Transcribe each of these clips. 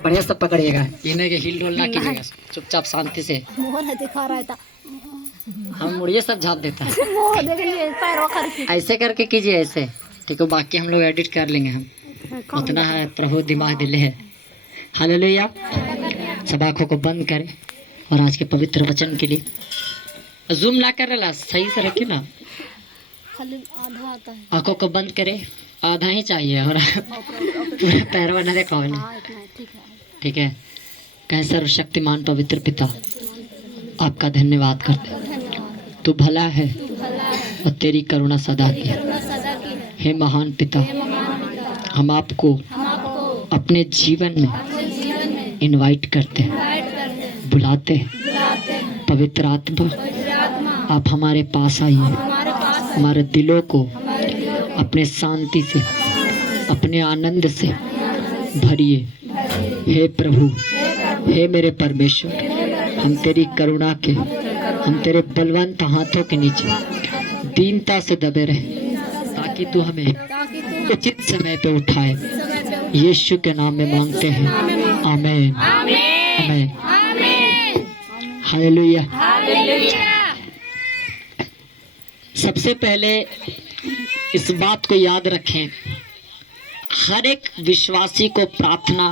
बढ़िया से पकड़िएगा, इन्हें के हिल डोल ना कीजिएगा, चुपचाप शांति से। मोहन दिखा रहा था, हम मुड़िए सब झाप देता है। मोह देखिए पैरों करके ऐसे करके कीजिए ऐसे, ठीक है। बाकी हम लोग एडिट कर लेंगे, हम उतना है प्रभु दिमाग दिले है। हालेलुया। सब आँखों को बंद करें और आज के पवित्र वचन के लिए जूम ना कर रहा, सही से रखिए ना। खाली आधा आता है। आँखों को बंद करें, आधा ही चाहिए और पूरे पैरवा न देखा हाँ इतना है, ठीक है। ठीक है। कहें सर्वशक्तिमान पवित्र पिता, आपका धन्यवाद करते हैं। तू भला है और तेरी करुणा सदा की है। हे महान पिता, हम आपको अपने जीवन में इनवाइट करते हैं, बुलाते हैं। पवित्र आत्मा, आप हमारे पास आइए, हमारे दिलों को अपने शांति से, अपने आनंद से भरिए। हे प्रभु, हे मेरे परमेश्वर, हम तेरी करुणा के, हम तेरे बलवंत हाथों के नीचे दीनता से दबे रहे, ताकि तू हमें उचित समय पे उठाए। यीशु के नाम में मांगते हैं, आमीन आमीन। हालेलुया। सबसे पहले इस बात को याद रखें, हर एक विश्वासी को प्रार्थना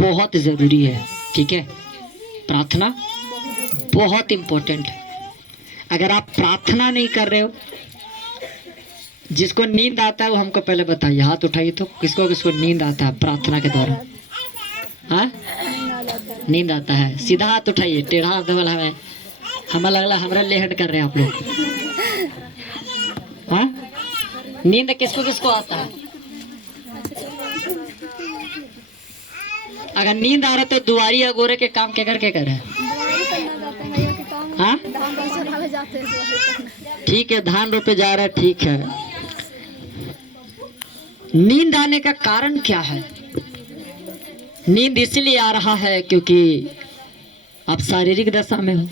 बहुत ज़रूरी है, ठीक है। प्रार्थना बहुत इम्पोर्टेंट है। अगर आप प्रार्थना नहीं कर रहे हो, जिसको नींद आता है वो हमको पहले बताइए, हाथ उठाइए। तो किसको किसको नींद आता है प्रार्थना के दौरान? हाँ, नींद आता है, सीधा हाथ उठाइए, टेढ़ा हाथ वाला है। हमें लगला हमारा लेहट कर रहे हैं आप लोग। हाँ, नींद किसको किसको आता है? अगर नींद आ रहा तो दुआरी अगोरे के काम क्या करके करे? हाँ ठीक है, धान रोपे जा रहा है, ठीक है। नींद आने का कारण क्या है? नींद इसलिए आ रहा है क्योंकि आप शारीरिक दशा में हो,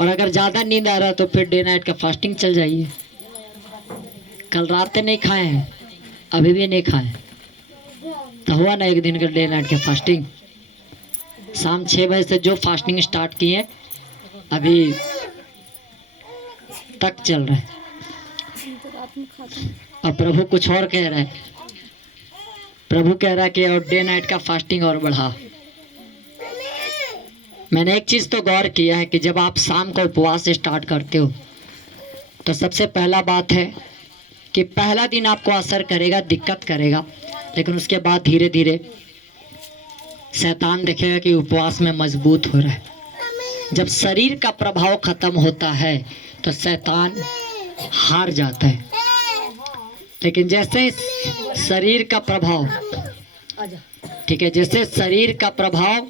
और अगर ज़्यादा नींद आ रहा है तो फिर डे नाइट का फास्टिंग चल जाइए। कल रात नहीं खाए हैं, अभी भी नहीं खाए तो हुआ ना एक दिन का डे नाइट का फास्टिंग। शाम 6 बजे से जो फास्टिंग स्टार्ट किए अभी तक चल रहा है, और प्रभु कुछ और कह रहा है। प्रभु कह रहा है कि और डे नाइट का फास्टिंग और बढ़ा। मैंने एक चीज़ तो गौर किया है कि जब आप शाम का उपवास स्टार्ट करते हो तो सबसे पहला बात है कि पहला दिन आपको असर करेगा, दिक्कत करेगा, लेकिन उसके बाद धीरे धीरे शैतान देखेगा कि उपवास में मजबूत हो रहा है। जब शरीर का प्रभाव खत्म होता है तो शैतान हार जाता है। लेकिन जैसे शरीर का प्रभाव, ठीक है, जैसे शरीर का प्रभाव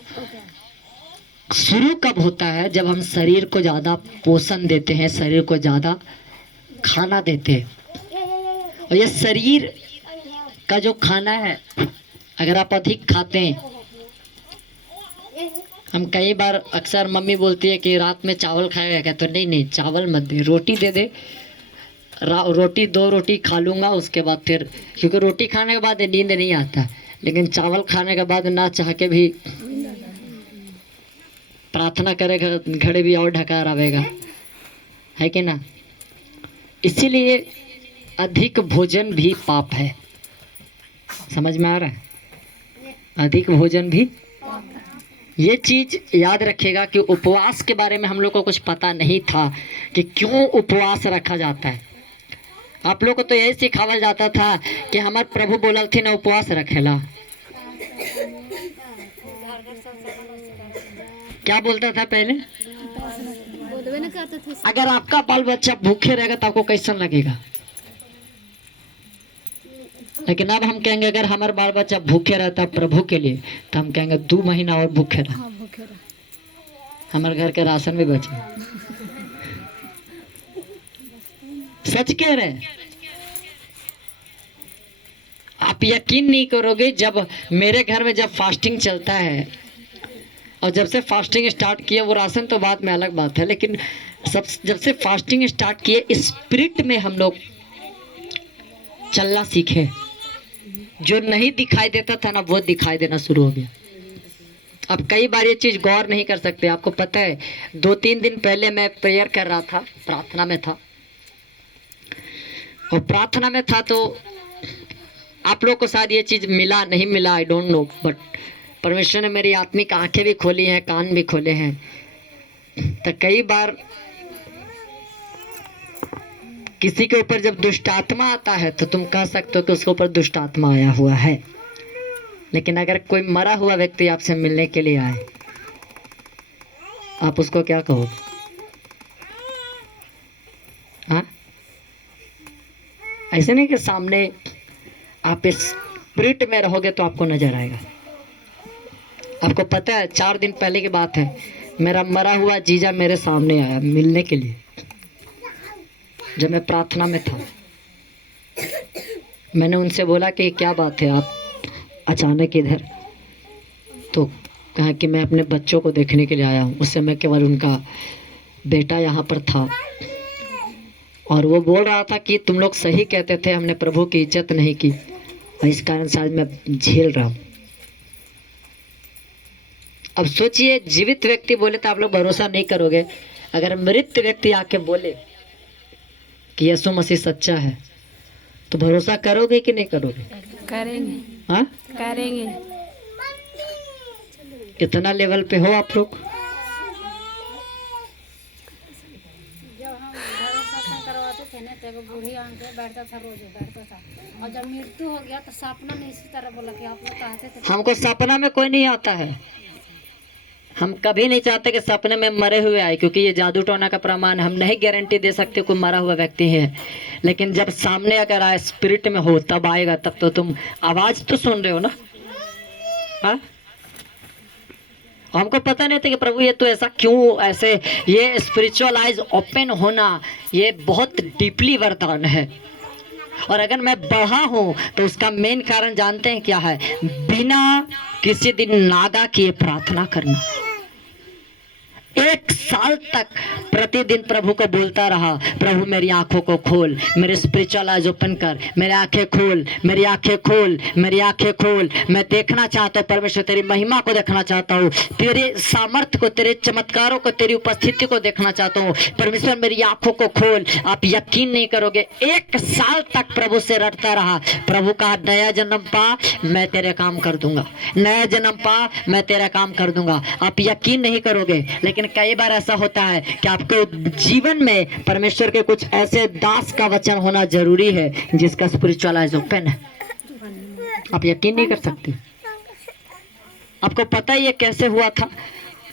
शुरू कब होता है? जब हम शरीर को ज़्यादा पोषण देते हैं, शरीर को ज़्यादा खाना देते हैं। और ये शरीर का जो खाना है, अगर आप अधिक खाते हैं, हम कई बार अक्सर मम्मी बोलती है कि रात में चावल खाएगा क्या, तो नहीं नहीं, चावल मत दे, रोटी दे दे। रोटी 2 रोटी खा लूँगा उसके बाद फिर, क्योंकि रोटी खाने के बाद नींद नहीं आता, लेकिन चावल खाने के बाद ना चाह के भी प्रार्थना करेगा, घड़े भी और ढकार आवेगा, है कि ना। इसीलिए अधिक भोजन भी पाप है। समझ में आ रहा है? अधिक भोजन भी, ये चीज़ याद रखिएगा कि उपवास के बारे में हम लोग को कुछ पता नहीं था कि क्यों उपवास रखा जाता है। आप लोग को तो यही सिखावल जाता था कि हमारे प्रभु बोलल थे ना उपवास रखेला। क्या बोलता था पहले? अगर आपका बाल बच्चा भूखे रहेगा तो आपको कैसा लगेगा? लेकिन अब हम कहेंगे अगर हमारा बाल बच्चा भूखे रहता प्रभु के लिए तो हम कहेंगे 2 महीना और भूखे रहा, हमारे घर के राशन भी बचे। सच कह रहे हैं। आप यकीन नहीं करोगे, जब मेरे घर में जब फास्टिंग चलता है और जब से फास्टिंग स्टार्ट किया, वो राशन तो बाद में अलग बात है, लेकिन जब से फास्टिंग स्टार्ट किए स्पिरिट में हम लोग चलना सीखे। जो नहीं दिखाई देता था ना वो दिखाई देना शुरू हो गया। अब कई बार ये चीज़ गौर नहीं कर सकते। आपको पता है 2-3 दिन पहले मैं प्रेयर कर रहा था, प्रार्थना में था, और प्रार्थना में था तो आप लोग को शायद ये चीज़ मिला नहीं मिला, आई डोंट नो, बट परमेश्वर ने मेरी आत्मिक आंखें भी खोली हैं, कान भी खोले हैं। तो कई बार किसी के ऊपर जब दुष्ट आत्मा आता है तो तुम कह सकते हो कि उसके ऊपर दुष्ट आत्मा आया हुआ है, लेकिन अगर कोई मरा हुआ व्यक्ति आपसे मिलने के लिए आए, आप उसको क्या कहोगे? हाँ, ऐसे नहीं कि सामने आप इस स्पिरिट में रहोगे तो आपको नजर आएगा। आपको पता है 4 दिन पहले की बात है, मेरा मरा हुआ जीजा मेरे सामने आया मिलने के लिए, जब मैं प्रार्थना में था। मैंने उनसे बोला कि क्या बात है, आप अचानक इधर? तो कहा कि मैं अपने बच्चों को देखने के लिए आया हूँ। उस समय केवल उनका बेटा यहाँ पर था, और वो बोल रहा था कि तुम लोग सही कहते थे, हमने प्रभु की इज्जत नहीं की, और इस कारण शायद मैं झेल रहा हूँ। अब सोचिए, जीवित व्यक्ति बोले तो आप लोग भरोसा नहीं करोगे, अगर मृत व्यक्ति आके बोले कि यीशु मसीह सच्चा है तो भरोसा करोगे कि नहीं करोगे? करेंगे। हाँ, करेंगे। कितना लेवल पे हो आप लोग? जब हम घर सत्संग करवाते थे ना, तो एगो बूढ़ी आके बैठता था, रोज बैठता था, और जब मृत्यु हो गया तो सपना में इसी तरह बोला कि आप लोग कहते थे। हमको सपना में कोई नहीं आता है। हम कभी नहीं चाहते कि सपने में मरे हुए आए, क्योंकि ये जादू टोना का प्रमाण हम नहीं गारंटी दे सकते कोई मरा हुआ व्यक्ति है। लेकिन जब सामने अगर आए, स्पिरिट में हो, तब आएगा। तब तो तुम आवाज तो सुन रहे हो ना। हाँ, हमको पता नहीं था कि प्रभु ये तो ऐसा क्यों, ऐसे ये स्पिरिचुअल आइज ओपन होना ये बहुत डीपली वरदान है। और अगर मैं बढ़ा हूँ तो उसका मेन कारण जानते हैं क्या है? बिना किसी दिन नागा किए प्रार्थना करना। 1 साल तक प्रतिदिन प्रभु को बोलता रहा, प्रभु मेरी आंखों को खोल, मेरे स्पिरिचुअल आइज ओपन कर, मेरी आंखें खोल, मेरी आंखें खोल, मेरी आंखें खोल। मैं देखना चाहता हूँ परमेश्वर, तेरी महिमा को देखना चाहता हूँ, तेरे सामर्थ्य को, तेरे चमत्कारों को, तेरी उपस्थिति को देखना चाहता हूँ। परमेश्वर मेरी आंखों को खोल। आप यकीन नहीं करोगे, 1 साल तक प्रभु से रटता रहा। प्रभु कहा, नया जन्म पा, मैं तेरे काम कर दूंगा, नया जन्म पा, मैं तेरा काम कर दूंगा। आप यकीन नहीं करोगे, लेकिन कई बार ऐसा होता है कि आपके जीवन में परमेश्वर के कुछ ऐसे दास का वचन होना जरूरी है जिसका स्पिरिचुअल आइज ओपन है। आप यकीन नहीं कर सकते। आपको पता है ये कैसे हुआ था?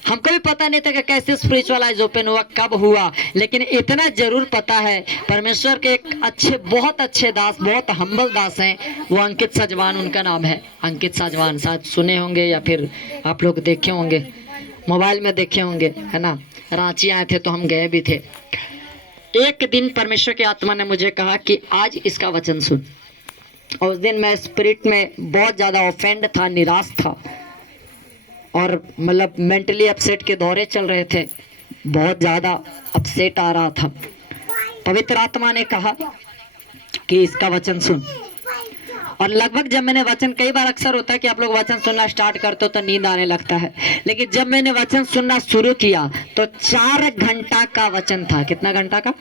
हमको भी पता नहीं था कि कैसे स्पिरिचुअल आइज ओपन हुआ, कब हुआ, लेकिन इतना जरूर पता है, परमेश्वर के एक अच्छे, बहुत अच्छे दास, बहुत हम्बल दास हैं, वो अंकित साजवान उनका नाम है। अंकित साजवान, शायद सुने होंगे या फिर आप लोग देखे होंगे, मोबाइल में देखे होंगे, है ना। रांची आए थे तो हम गए भी थे। एक दिन परमेश्वर की आत्मा ने मुझे कहा कि आज इसका वचन सुन। और उस दिन मैं स्पिरिट में बहुत ज़्यादा ऑफेंड था, निराश था, और मतलब मेंटली अपसेट के दौरे चल रहे थे, बहुत ज़्यादा अपसेट आ रहा था। पवित्र आत्मा ने कहा कि इसका वचन सुन। और लगभग जब मैंने वचन, कई बार अक्सर होता है कि आप लोग वचन सुनना स्टार्ट करते हो तो नींद आने लगता है, लेकिन जब मैंने वचन सुनना शुरू किया तो 4 घंटा का वचन था। कितना घंटा का?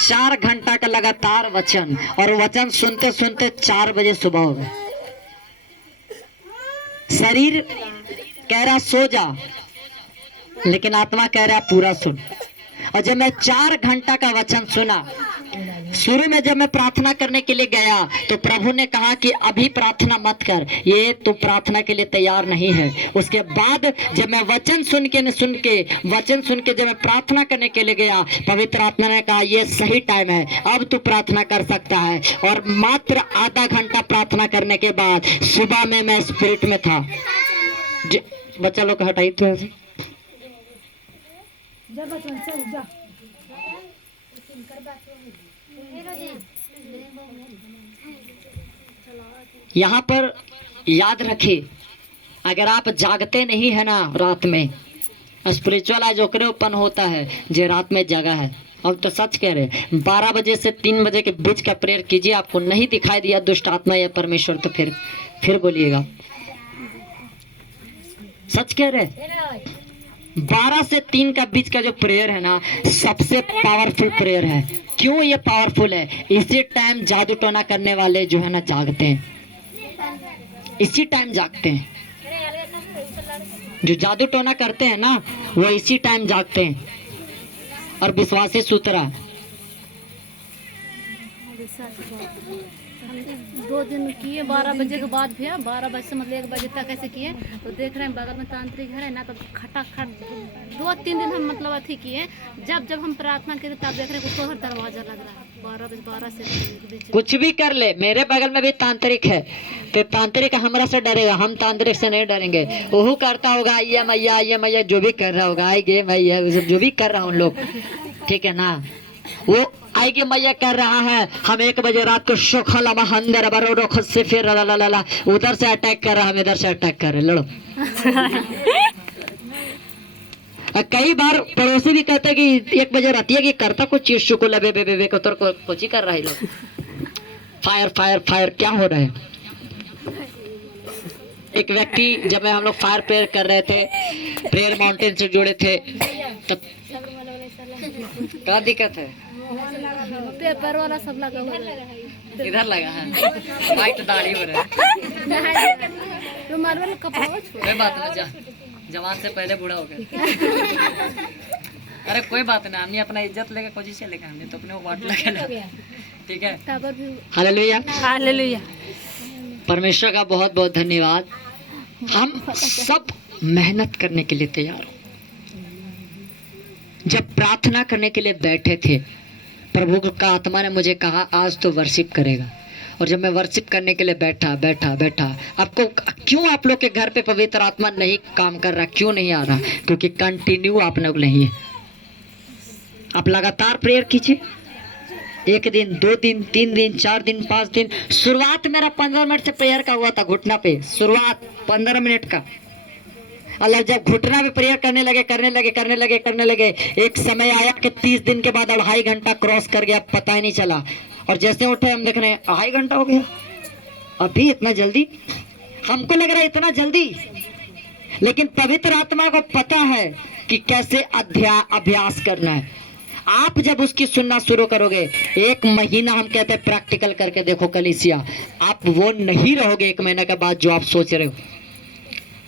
4 घंटा का लगातार वचन। और वचन सुनते सुनते 4 बजे सुबह हो गए। शरीर कह रहा सो जा, लेकिन आत्मा कह रहा पूरा सुन। और जब मैं 4 घंटा का वचन सुना, शुरू में जब मैं प्रार्थना करने के लिए गया तो प्रभु ने कहा कि अभी प्रार्थना मत कर, ये तो प्रार्थना के लिए तैयार नहीं है। उसके बाद जब मैं वचन सुन के जब मैं प्रार्थना करने के लिए गया, पवित्र आत्मा ने कहा ये सही टाइम है, अब तू प्रार्थना कर सकता है। और मात्र आधा घंटा प्रार्थना करने के बाद सुबह में मैं स्पिरिट में था। बच्चा लोग हटाई तो ऐसे यहाँ पर याद रखिए, अगर आप जागते नहीं है ना रात में, स्पिरिचुअल आज ओकरे ओपन होता है जो रात में जगा है। अब तो सच कह रहे, 12 बजे से 3 बजे के बीच का प्रेयर कीजिए, आपको नहीं दिखाई दिया दुष्ट आत्मा या परमेश्वर तो फिर बोलिएगा। सच कह रहे, 12 से 3 का बीच का जो प्रेयर है ना, सबसे पावरफुल प्रेयर है। क्यों ये पावरफुल है? इसी टाइम जादू टोना करने वाले जो है ना जागते हैं, इसी टाइम जागते हैं। जो जादू टोना करते हैं ना वो इसी टाइम जागते हैं। और विश्वासी सूत्रा 2 दिन किए, 12 बजे के बाद भी 12 बजे से मतलब 1 बजे तक ऐसे किए। तो देख रहे हैं बगल में तांत्रिक घर है ना, तो खटाखट 2-3 दिन हम मतलब अथी किए। जब हम प्रार्थना करें तब देख रहे हैं उसको हर दरवाजा लग रहा है। 12 से बीच कुछ भी कर ले। मेरे बगल में भी तांत्रिक है, तो तांत्रिक हमरा से डरेगा, हम तांत्रिक से नहीं डरेंगे। वो करता होगा आइए मैया जो भी कर रहा होगा, आइए मैया जो भी कर रहा हूँ लोग, ठीक है ना। वो आएगी मैया कर रहा है, हम 1 बजे रात को से फिर उधर से अटैक कर रहा, हम इधर से अटैक कर रहे, लड़ो। कई बार पड़ोसी भी कहते कि 1 बजे रात कि करता कुछ चीज शुक्र लबे बे को तो कुछ ही कर रहा है लोग। फायर फायर फायर क्या हो रहा है? एक व्यक्ति जब हम लोग फायर प्रेयर कर रहे थे, प्रेयर माउंटेन से जुड़े थे, तब क्या दिक्कत है? पेपर वाला सब लगा हुआ है। इधर लगा है, वाइट दाढ़ी हो रहा है। रुमाल वाला कपड़ा कोई बात ना, जवान से पहले बूढ़ा हो गया। अरे कोई बात ना, हमने अपना इज्जत लेके कोशिश से लेके हमने तो अपने वाट लगा, ठीक है। Hallelujah hallelujah. परमेश्वर का बहुत बहुत धन्यवाद। हम सब मेहनत करने के लिए तैयार हो। जब प्रार्थना करने के लिए बैठे थे, प्रभु का आत्मा ने मुझे कहा आज तो वर्शिप करेगा। और जब मैं वर्शिप करने के लिए बैठा आपको क्यों आप लोग के घर पे पवित्र आत्मा नहीं काम कर रहा, क्यों नहीं आ रहा? क्योंकि कंटिन्यू आप लोग नहीं है। आप लगातार प्रेयर कीजिए, 1 दिन 2 दिन 3 दिन 4 दिन 5 दिन। शुरुआत मेरा 15 मिनट से प्रेयर का हुआ था घुटना पे, शुरुआत 15 मिनट का। अल्लाह जब घुटना पे प्रेयर करने लगे, एक समय आया कि 30 दिन के बाद 2.5 घंटा क्रॉस कर गया, पता ही नहीं चला। और जैसे उठे हम देख रहे हैं 2.5 घंटा हो गया, अभी इतना जल्दी? हमको लग रहा है इतना जल्दी, लेकिन पवित्र आत्मा को पता है कि कैसे अभ्यास करना है। आप जब उसकी सुनना शुरू करोगे, 1 महीना हम कहते हैं प्रैक्टिकल करके देखो कलीसिया, आप वो नहीं रहोगे 1 महीने के बाद जो आप सोच रहे हो।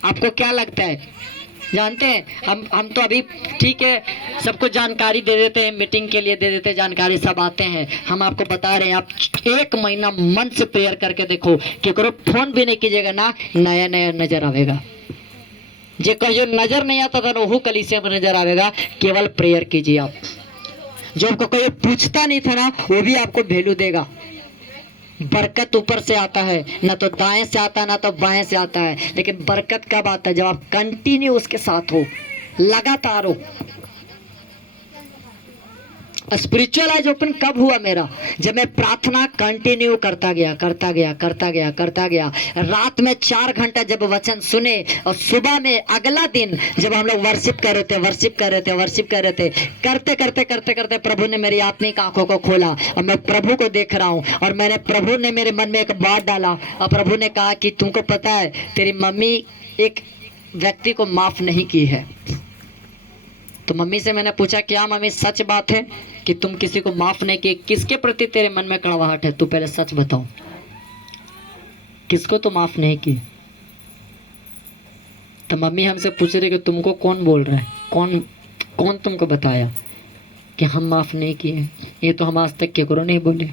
आपको क्या लगता है? जानते हैं हम तो अभी ठीक है, सबको जानकारी दे देते हैं, मीटिंग के लिए दे देते हैं जानकारी, सब आते हैं। हम आपको बता रहे हैं, आप 1 महीना मन से प्रेयर करके देखो, केकरो फोन भी नहीं कीजिएगा ना, नया नया नजर आवेगा। जो कहीं नजर नहीं आता था ना, वो कलीसिया में नजर आवेगा। केवल प्रेयर कीजिए आप। जो आपको कोई पूछता नहीं था ना, वो भी आपको वैल्यू देगा। बरकत ऊपर से आता है, ना तो दाएं से आता है ना तो बाएं से आता है, लेकिन बरकत कब आता है? जब आप कंटिन्यू उसके साथ हो, लगातार हो। स्पिरिचुअलाइज ओपन कब हुआ मेरा? जब मैं प्रार्थना कंटिन्यू करता गया। रात में 4 घंटा जब वचन सुने, और सुबह में अगला दिन जब हम लोग वर्शिप कर रहे थे, करते प्रभु ने मेरी आत्मिक आंखों को खोला और मैं प्रभु को देख रहा हूँ। और प्रभु ने मेरे मन में एक बात डाला, और प्रभु ने कहा कि तुमको पता है तेरी मम्मी एक व्यक्ति को माफ नहीं की है। तो मम्मी से मैंने पूछा, क्या मम्मी सच बात है कि तुम किसी को माफ नहीं किए? किसके प्रति तेरे मन में कड़वाहट है? तू पहले सच बताओ, किसको तो माफ नहीं की? तो मम्मी हमसे पूछ रही कि तुमको कौन बोल रहा है, कौन तुमको बताया कि हम माफ नहीं किए? ये तो हम आज तक केकरो नहीं बोले।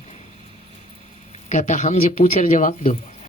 कहता हम जो पूछ रहे जवाब दो।